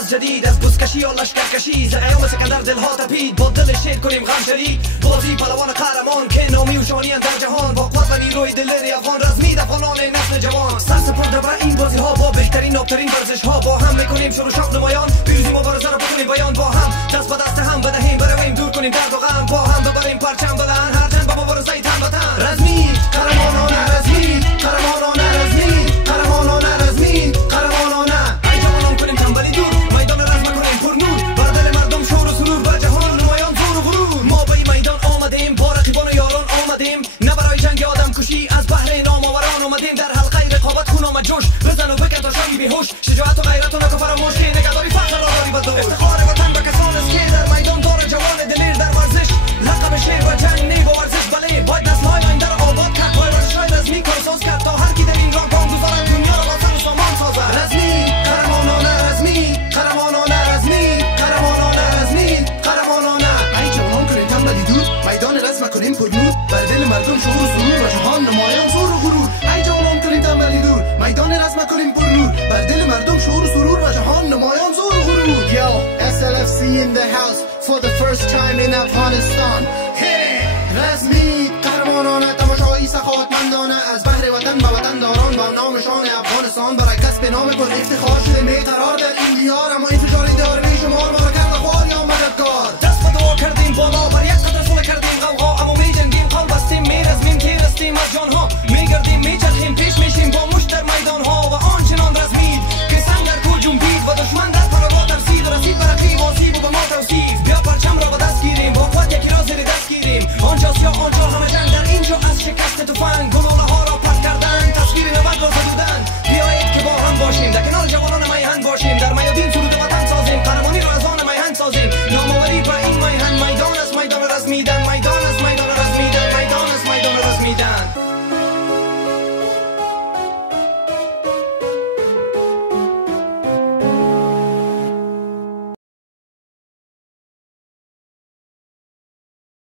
از جدید، از بزکشی یا لشکرکشی، ز ایام سکندر دلها تپید، با دل شیر کنیم غم شریک. بازی پهلوان قهرمان که نامی و شانی در جهان، با قوت و نیروی دلیر افغان رزمید افغانان نسل جوان. سرسپرده بر این بازی ها با بهترین آبترین ورزش ها، با هم میکنیم شور و شوق نمایان، پیروزی مبارزه را بکنیم بیان. با هم دست به دست هم بدهیم، برویم دور کنیم درد و غم، با هم ببریم پرچم بلند هر تن به مبارزه تن به تن. رزمید قهرمانانه، رزمید قهرمانانه، رزمید قهرمانانه، رزمید قهرمانانه. ای جوانان کنیم تنبلی دور، میدان رزم کنیم پر نور، بر دل مردم شور و سرور، بر جهان نمایان زور و غرور. ما به میدان آمدیم، با رقیبان و یاران آمدیم، نه برای جنگ آدم کشی، از بحر نامآوران آمدیم. در حلقه رقابت خون آمد جوش، بزن و بکن تا شوی بیهوش، شجاعت و غیرت و نکو فراموش، که نگهداری فخر را داری به دوش. افتخار وطن به کسان است که در میدان داره جوان دلیر در ورزش، لقب شیر و جنگ نی با ورزش. بله باید نسل‌های آینده را آباد کرد، باید ورزش‌های رزمی کارساز کرد، تا هر کی در این راه گام گذارد دنیا را با سر و سامان سازد. رزمی قهرمانانه، رزمی قهرمانانه، رزمی قهرمانانه، رزمی قهرمانانه. ای جوانان کنیم تنبلی دور، میدان رزم کنیم پر نور، بر دل مردم شور و سرور، و جهان نمایان زور و غرور. ای جوانان کنیم تنبلی دور، میدان رزم کنیم پر نور، بر دل مردم شور و سرور، و جهان نمایان زور و غرور. Yo, SLFC in the house for the first time in Afghanistan. رزمی قهرمانانه، تماشایی سخاوتمندانه، از بحر وطن به وطن داران، با نام شان افغانستان، برای کسب نام کن افتخار شده می قرار ده.